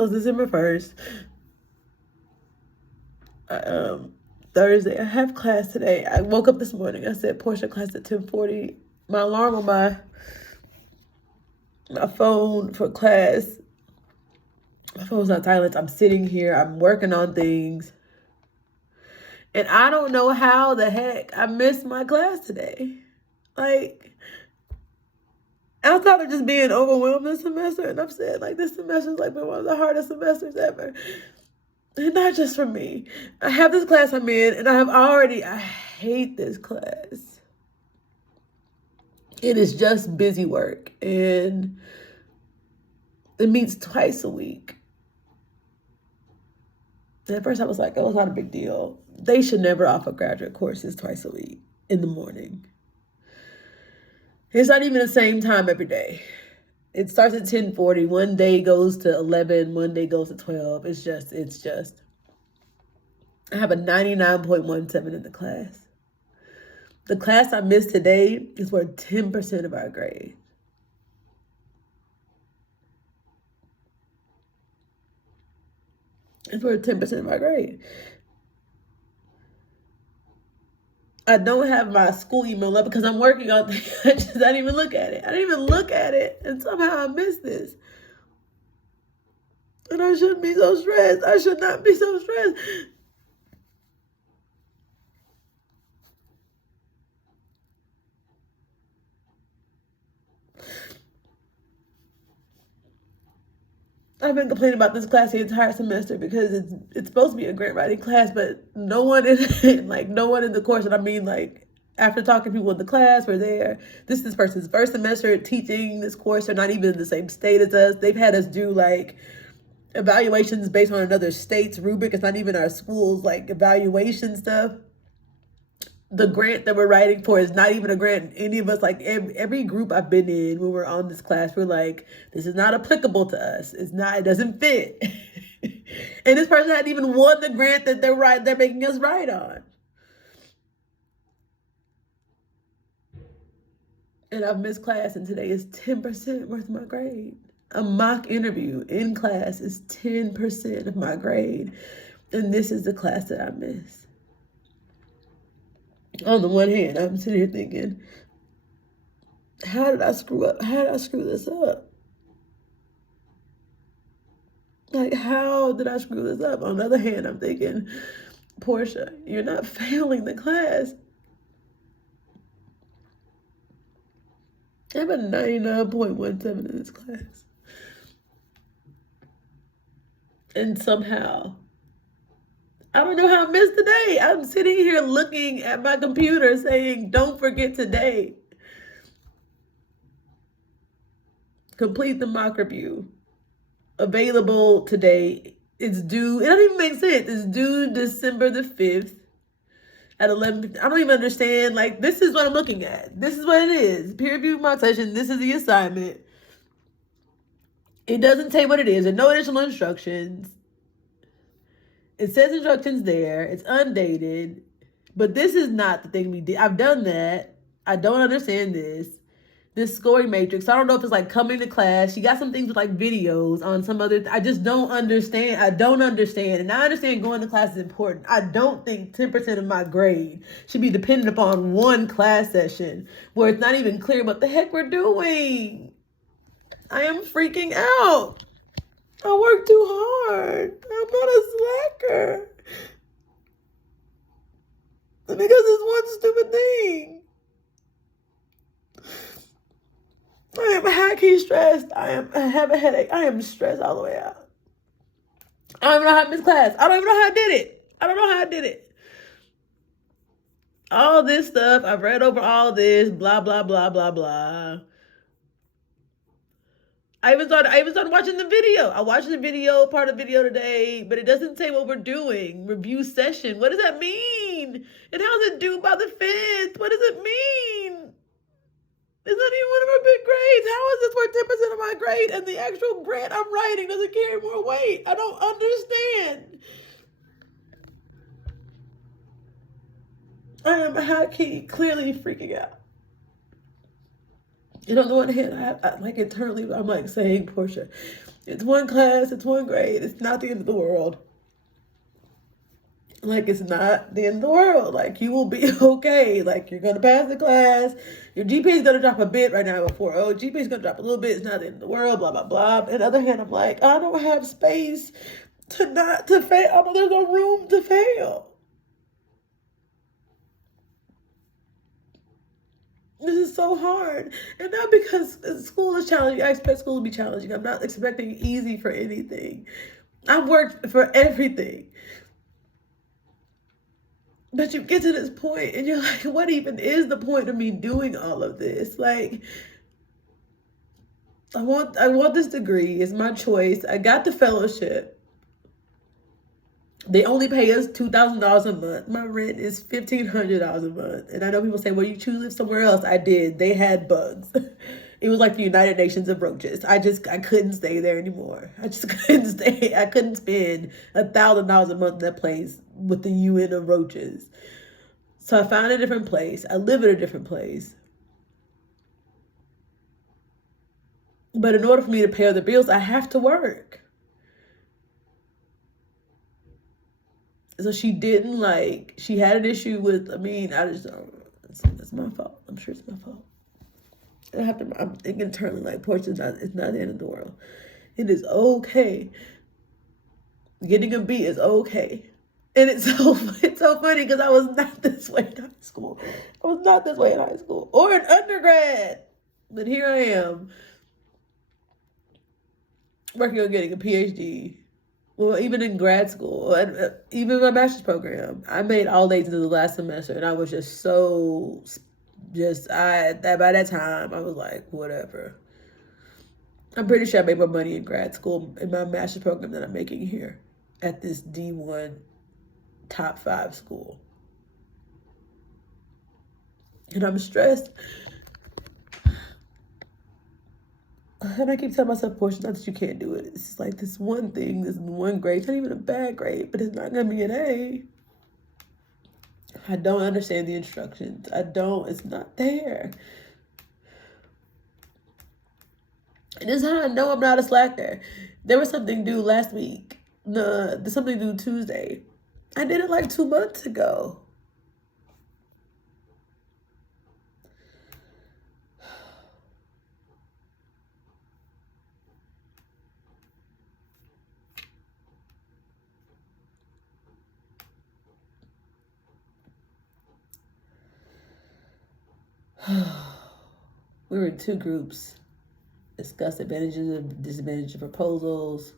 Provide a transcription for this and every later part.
So it's December 1st. Thursday, I have class today. I woke up this morning. I said, Portia, class at 10:40. My alarm on my phone for class, my phone's not silent. I'm sitting here. I'm working on things. And I don't know how the heck I missed my class today. Like, outside of just being overwhelmed this semester, and I've said, like, this semester's like been one of the hardest semesters ever. And not just for me. I have this class I'm in, and I hate this class. It is just busy work, and it meets twice a week. And at first I was like, oh, it's not a big deal. They should never offer graduate courses twice a week in the morning. It's not even the same time every day. It starts at 10:40. One day goes to 11. One day goes to 12. It's just. I have a 99.17 in the class. The class I missed today is worth 10% of our grade. It's worth 10% of my grade. I don't have my school email up because I'm working on things. I didn't even look at it. And somehow I missed this. And I shouldn't be so stressed. I should not be so stressed. I've been complaining about this class the entire semester because it's supposed to be a grant writing class, but no one in the course, and I mean, like, after talking to people in the class were there. This is this person's first semester teaching this course. They're not even in the same state as us. They've had us do, like, evaluations based on another state's rubric. It's not even our school's, like, evaluation stuff. The grant that we're writing for is not even a grant. Any of us, like every group I've been in when we're on this class, we're like, this is not applicable to us. It doesn't fit. And this person hadn't even won the grant that they're making us write on. And I've missed class, and today is 10% worth of my grade. A mock interview in class is 10% of my grade. And this is the class that I miss. On the one hand, I'm sitting here thinking, how did I screw up? How did I screw this up? Like, how did I screw this up? On the other hand, I'm thinking, Portia, you're not failing the class. I have a 99.17 in this class. And somehow, I don't know how I missed today. I'm sitting here looking at my computer saying, don't forget today. Complete the mock review. Available today. It's due. It doesn't even make sense. It's due December the 5th at 11. I don't even understand. Like, this is what I'm looking at. This is what it is. Peer review mock session. This is the assignment. It doesn't say what it is. There are no additional instructions. It says instructions there. It's undated. But this is not the thing we did. I've done that. I don't understand this. This scoring matrix. I don't know if it's like coming to class. She got some things with like videos on some other. I just don't understand. I don't understand. And I understand going to class is important. I don't think 10% of my grade should be dependent upon one class session where it's not even clear what the heck we're doing. I am freaking out. I work too hard. I'm not a slacker. Because it's one stupid thing. I am hacky stressed. I have a headache. I am stressed all the way out. I don't even know how I missed class. I don't even know how I did it. All this stuff. I've read over all this. Blah, blah, blah, blah, blah. I even started watching the video. I watched the video, part of the video today, but it doesn't say what we're doing. Review session. What does that mean? And how's it due by the 5th? What does it mean? It's not even one of our big grades. How is this worth 10% of my grade and the actual grant I'm writing doesn't carry more weight? I don't understand. I am high-key, clearly freaking out. And on the one hand, I like internally, I'm like saying, Portia, It's one class, it's one grade. It's not the end of the world. Like, it's not the end of the world. Like, you will be okay. Like, you're going to pass the class. Your GPA is going to drop a bit right now before. Oh, GPA is going to drop a little bit. It's not the end of the world, blah, blah, blah. On the other hand, I'm like, I don't have space to fail. I know there's no room to fail. This is so hard. And not because school is challenging. I expect school to be challenging. I'm not expecting easy for anything. I've worked for everything. But you get to this point and you're like, what even is the point of me doing all of this? Like, I want this degree. It's my choice. I got the fellowship. They only pay us $2,000 a month. My rent is $1,500 a month. And I know people say, well, you choose to live somewhere else. I did. They had bugs. It was like the United Nations of roaches. I couldn't stay there anymore. I just couldn't stay. I couldn't spend $1,000 a month in that place with the UN of roaches. So I found a different place. I live in a different place. But in order for me to pay other bills, I have to work. So she didn't she had an issue with, I just don't, it's my fault. I'm sure it's my fault. I'm thinking internally, like, Portia, it's not the end of the world. It is okay. Getting a B is okay. And it's so funny because I was not this way in high school. I was not this way in high school or in undergrad. But here I am, working on getting a PhD. Well, even in grad school, and even in my master's program, I made all A's into the last semester, and I was just by that time, I was like, whatever. I'm pretty sure I made more money in grad school in my master's program than I'm making here at this D1 top 5 school. And I'm stressed. And I keep telling myself, Portia, not that you can't do it. It's like this one thing, this one grade. It's not even a bad grade, but it's not going to be an A. I don't understand the instructions. It's not there. And this is how I know I'm not a slacker. There was something due last week. There's something due Tuesday. I did it like 2 months ago. We were in 2 groups, discussed advantages and disadvantages of proposals.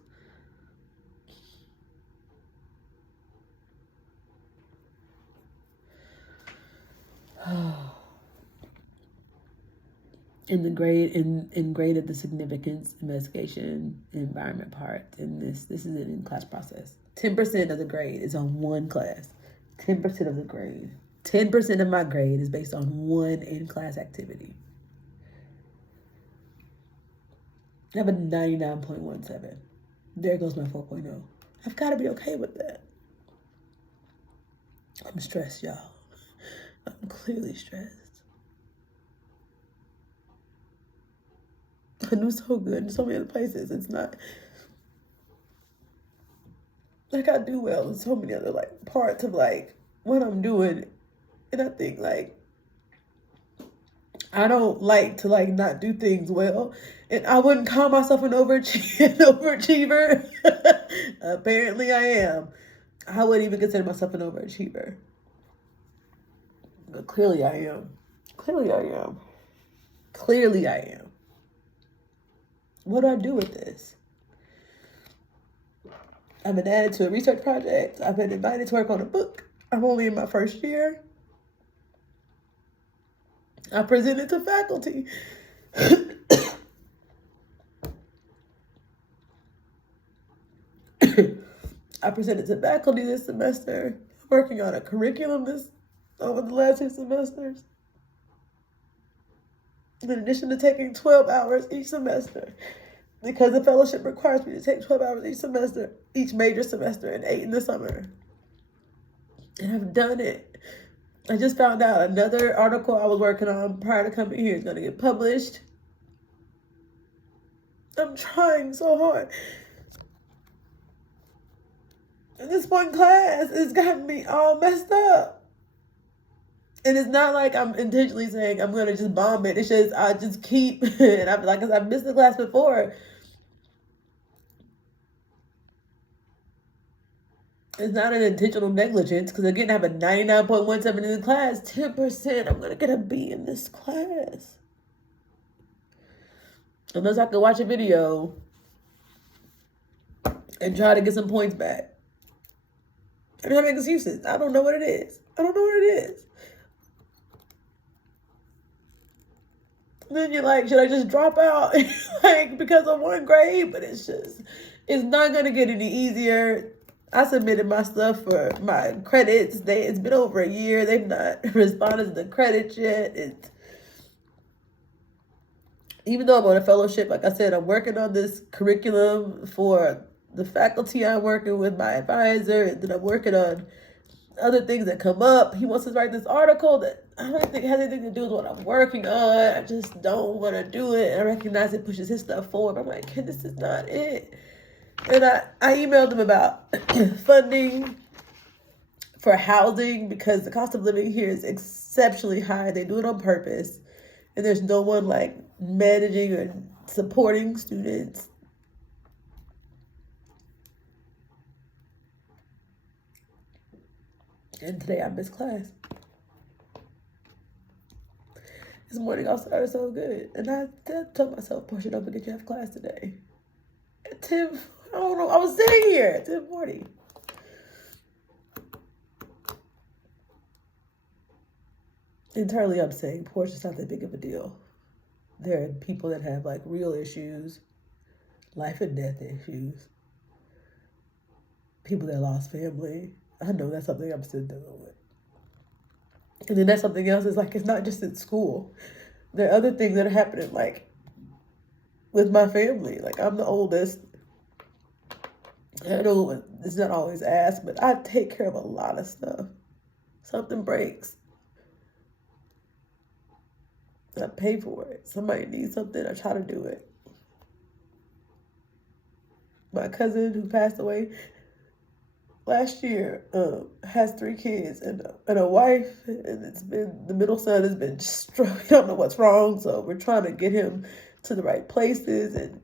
And graded the significance, investigation, environment part. And this is an in-class process. 10% of the grade is on one class. 10% of the grade. 10% of my grade is based on one in-class activity. I have a 99.17. There goes my 4.0. I've got to be okay with that. I'm stressed, y'all. I'm clearly stressed. I do so good in so many other places. It's not like I do well in so many other parts of what I'm doing. And I think I don't like to not do things well. And I wouldn't call myself an overachiever. Apparently I am. I wouldn't even consider myself an overachiever. But clearly I am. Clearly I am. Clearly I am. What do I do with this? I've been added to a research project. I've been invited to work on a book. I'm only in my first year. I presented to faculty. I presented to faculty this semester. I'm working on a curriculum over the last 2 semesters. In addition to taking 12 hours each semester, because the fellowship requires me to take 12 hours each semester, each major semester, and 8 in the summer. And I've done it. I just found out another article I was working on prior to coming here is going to get published. I'm trying so hard. And this one class has gotten me all messed up. And it's not like I'm intentionally saying I'm going to just bomb it. It's just, I just keep, and I'm like, I've missed the class before. It's not an intentional negligence, because again, I have a 99.17 in the class. 10%, I'm going to get a B in this class. Unless I can watch a video and try to get some points back. I don't have excuses. I don't know what it is. I don't know what it is. And then you're like, should I just drop out? Like, because of one grade? But it's not going to get any easier. I submitted my stuff for my credits. It's been over a year. They've not responded to the credits yet. Even though I'm on a fellowship, like I said, I'm working on this curriculum for the faculty. I'm working with my advisor, and then I'm working on other things that come up. He wants to write this article that I don't think has anything to do with what I'm working on. I just don't want to do it. I recognize it pushes his stuff forward. I'm like, this is not it. And I emailed him about funding for housing, because the cost of living here is exceptionally high. They do it on purpose. And there's no one like managing or supporting students. And today I missed class. This morning I started so good. And I told myself, push it up and get you have class today. At 10, I don't know, I was sitting here at 10:40. Internally I'm saying, Portia's not that big of a deal. There are people that have like real issues, life and death issues, people that lost family. I know that's something I'm still dealing with. And then that's something else. Is like, it's not just in school. There are other things that are happening, like with my family. Like, I'm the oldest. I know it's not always asked, but I take care of a lot of stuff. Something breaks, I pay for it. Somebody needs something, I try to do it. My cousin who passed away last year has 3 kids and a wife, and it's been, the middle son has been struggling. We don't know what's wrong, so we're trying to get him to the right places and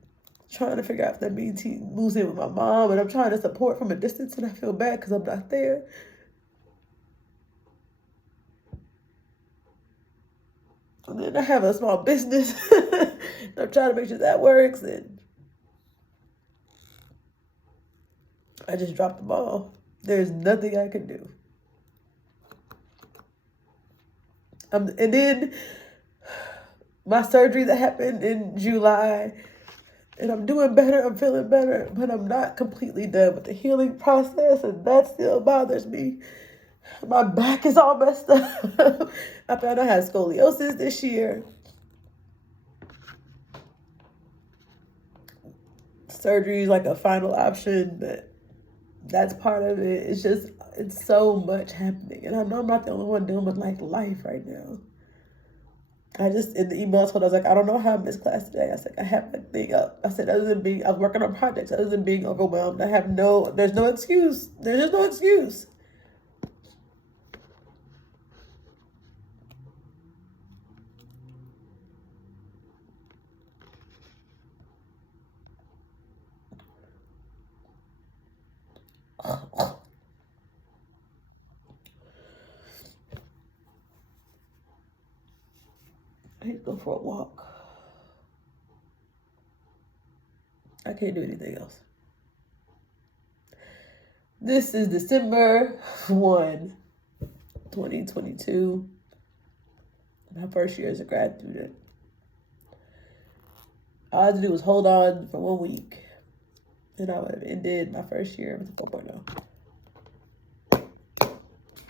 trying to figure out if that means he moves in with my mom. And I'm trying to support from a distance, and I feel bad because I'm not there. And then I have a small business. I'm trying to make sure that works, and I just dropped the ball. There's nothing I can do. And then my surgery that happened in July, and I'm doing better, I'm feeling better, but I'm not completely done with the healing process, and that still bothers me. My back is all messed up. I found I had scoliosis this year. Surgery is like a final option, but that's part of it. It's so much happening. And I know I'm not the only one dealing with like life right now. I just, in the email I told her, I was like, I don't know how I missed class today. I said, I have my thing up. I said, other than being, I was working on projects, other than being overwhelmed, there's no excuse. There's just no excuse. I need to go for a walk. I can't do anything else. This is December 1, 2022. My first year as a grad student. All I had to do was hold on for 1 week, and I would have ended my first year with a 4.0.